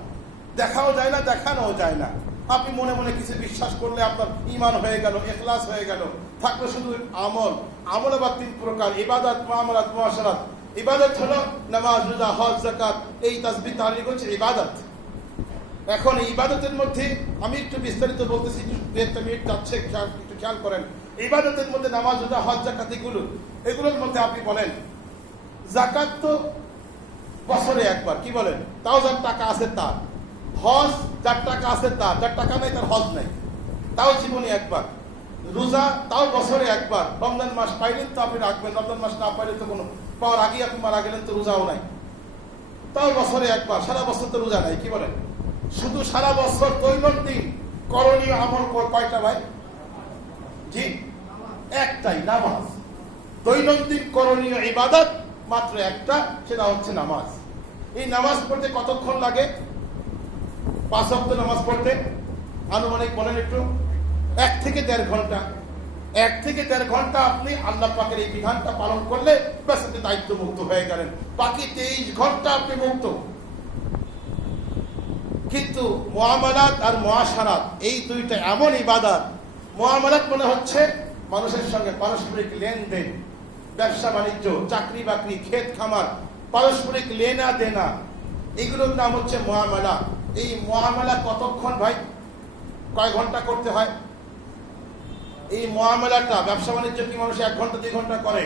দেখাও যায় না, দেখানোও যায় না। আপনি মনে মনে কিছু বিশ্বাস করলে আপনার ঈমান হয়ে গেল, ইখলাস হয়ে গেল। থাকলো শুধু আমল। আমল আবার 3 প্রকার, ইবাদত, মুআমালাত, মুআশারাত। ইবাদত হলো নামাজ, রোজা, হজ, যাকাত, এই তাসবিহ তাহলিল হচ্ছে ইবাদত। এখন ইবাদতের মধ্যে আমি একটু বিস্তারিত বলতেছি, 2-1 মিনিট যাচ্ছে, একটু খেয়াল করেন। ইবাদতের মধ্যে নামাজ, রোজা, হজ, যাকাত, এগুলোর মধ্যে আপনি বলেন যাকাত তো বছরে একবার, কি বলেন? তাও যার টাকা আছে তার। হজ যার টাকা আছে তার, যার টাকা নেই তার হজ নেই, তাও জীবনে একবার। রোজা তাও বছরে একবার। রমজান মাস পাইলেন তো আপনি রাখবেন, রমজান মাস না পাইলে তো কোনো, পাওয়ার আগে আপনি মারা গেলেন তো রোজাও নাই, তাও বছরে একবার। সারা বছর তো রোজা নাই, কি বলেন? শুধু সারা বছর দৈনন্দিন করণীয় আমল কয়টা ভাই? জি, একটাই, নামাজ। দৈনন্দিন করণীয় ইবাদত মাত্র একটা, সেটা হচ্ছে নামাজ। এই নামাজ পড়তে কতক্ষণ লাগে? 5 ওয়াক্ত নামাজ পড়তে আনুমানিক বলেন একটু? 1 থেকে 1.5 ঘন্টা। 1 থেকে 1.5 ঘন্টা আপনি আল্লাহ পাকের এই বিধানটা পালন করলে ব্যাস আপনি দায়িত্ব মুক্ত হয়ে গেলেন। বাকি 23 ঘন্টা আপনি মুক্ত। কিন্তু মুআমালাত আর মুআশারাত, এই 2টা এমন ইবাদত। মুআমালাত মনে হচ্ছে মানুষের সঙ্গে পারস্পরিক লেনদেন, ব্যবসা বাণিজ্য, চাকরি বাকরি, ক্ষেত খামার, পারস্পরিক লেনা দেনা, এগুলোর নাম হচ্ছে মুআমালা। এই মুআমালা কতক্ষণ ভাই, কয় ঘন্টা করতে হয়? এই মুআমালাটা, ব্যবসা বাণিজ্য কি মানুষ 1 ঘন্টা 2 ঘন্টা করে,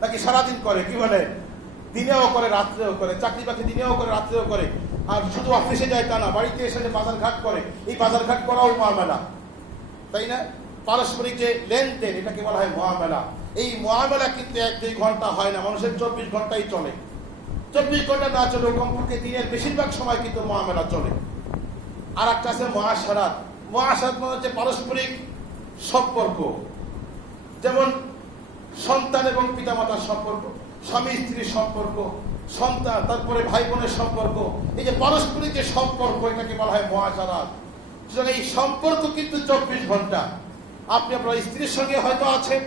নাকি সারাদিন করে? কি বলে? দিনেও করে, রাত্রেও করে। চাকরি বাকরি দিনেও করে, রাত্রেও করে। আর শুধু অফিসে যায় তা না, বাড়িতে এসে যে বাজার ঘাট করে, এই বাজার ঘাট করাও মুআমালা, তাই না? পারস্পরিক যে লেনদেন, এটাকে বলা হয় মুআমালা। এই মুআমালা কিন্তু 1-2 ঘন্টা হয় না, মানুষের 24 ঘন্টাই চলে। 24 ঘন্টা না চলে, কমপক্ষে দিনের বেশিরভাগ সময় কিন্তু মুআমালা চলে। আর একটা আছে মুআশারাত। মুআশারাত মানে হচ্ছে পারস্পরিক সম্পর্ক, যেমন সন্তান এবং পিতামাতার সম্পর্ক, স্বামী স্ত্রীর সম্পর্ক, সন্তান, তারপরে ভাই বোনের সম্পর্ক। এই যে পারস্পরিক যে সম্পর্ক, এটাকে বলা হয় মুআশারাত। সুতরাং এই সম্পর্ক কিন্তু 24 ঘন্টা। আপনি আপনার স্ত্রীর সঙ্গে হয়তো আছেন,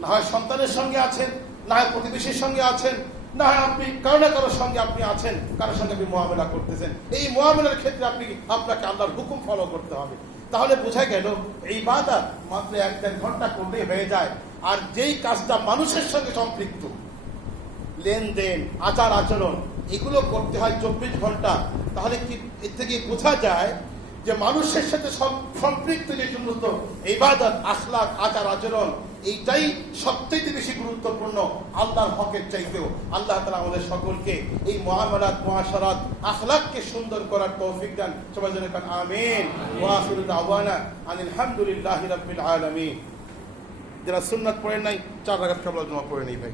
না হয় সন্তানের সঙ্গে আছেন, না হয় প্রতিবেশীর সঙ্গে আছেন, না হয় আপনি কারো না কারোর সঙ্গে আপনি আছেন, কারোর সঙ্গে আপনি মুআমালা করতেছেন। এই মুআমালার ক্ষেত্রে আপনাকে আল্লাহর হুকুম ফলো করতে হবে। তাহলে বোঝা গেল এই ইবাদত মাত্র 1-1.5 ঘন্টা করলেই হয়ে যায়। আর যেই কাজটা মানুষের সঙ্গে সম্পৃক্ত, লেনদেন, আচার আচরণ, এগুলো করতে হয় 24 ঘন্টা। তাহলে কি এর থেকে বোঝা যায় যে মানুষের সাথে সম্পৃক্ত যে সমস্ত ইবাদত, আখলাক, আচার আচরণ, এইটাই সবচেয়ে বেশি গুরুত্বপূর্ণ আল্লাহর হকের চাইতেও। আল্লাহ তাআলা আমাদের সকলকে এই মুআমালাত, মুআশারাত, আখলাককে সুন্দর করার তৌফিক দান। সবাই যেন বলেন আমিন। ওয়া আখিরু দাওয়ানা আনিল হামদুলিল্লাহি রাব্বিল আলামিন। যারা সুন্নাত পড়েন নাই, 4 রাকাত কাবলা জমা পড়ে নেই ভাই।